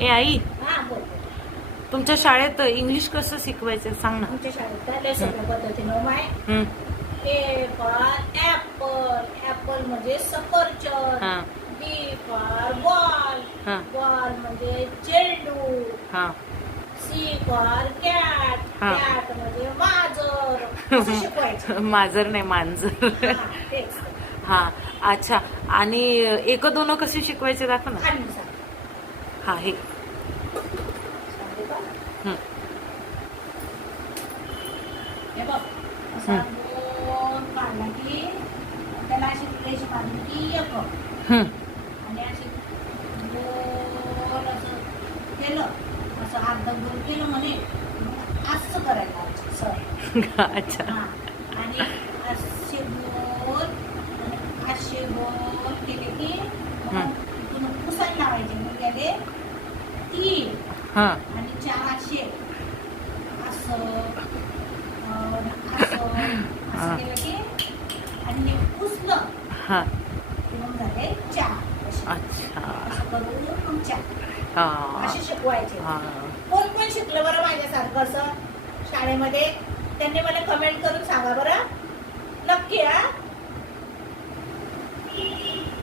ए आई, हा बोल. तुमच्या शाळेत इंग्लिश कसं शिकवायचं सांग ना. आमच्या शाळेत काय लय सगळ्या पद्धतीनं माय. हं. ए फॉर ऍपल, ऍपल म्हणजे सफरचंद. हा. बी फॉर बॉल, हा. बॉल म्हणजे चेंडू. हा. सी फॉर कॅट, हा. कॅट म्हणजे मांजर. असं शिकवायचं. मांजर नाही, मांजर. हा, तेच. हा. अच्छा. आणि एक दोन कसे शिकवायचे दाखव ना. आणि सांग. हा. हे सांगते का? हं. हे बघ, असा गोल काढला की त्याला अशी रेष बांधली की एक. हं. आणि अशी गोल असं केलं, असं अर्ध गोल केलं म्हणे, असं करायला लावायचं, सर. अच्छा. हा. आणि असे गोल आणि असे गोल केले की हं. मग पुसायला लावायचे. मग त्याले 3 हा. आणि 4 असे असं असं केलं की आणि हे पुसलं हा. की मग झाले 4. अच्छा. असं करून मग 4 हा. असे शिकवायचे. हा. कोण कोण शिकलं बरं माझ्यासारखं असं शाळेमध्ये? त्यांनी मला कमेंट करून सांगा बरं, नक्की. हा.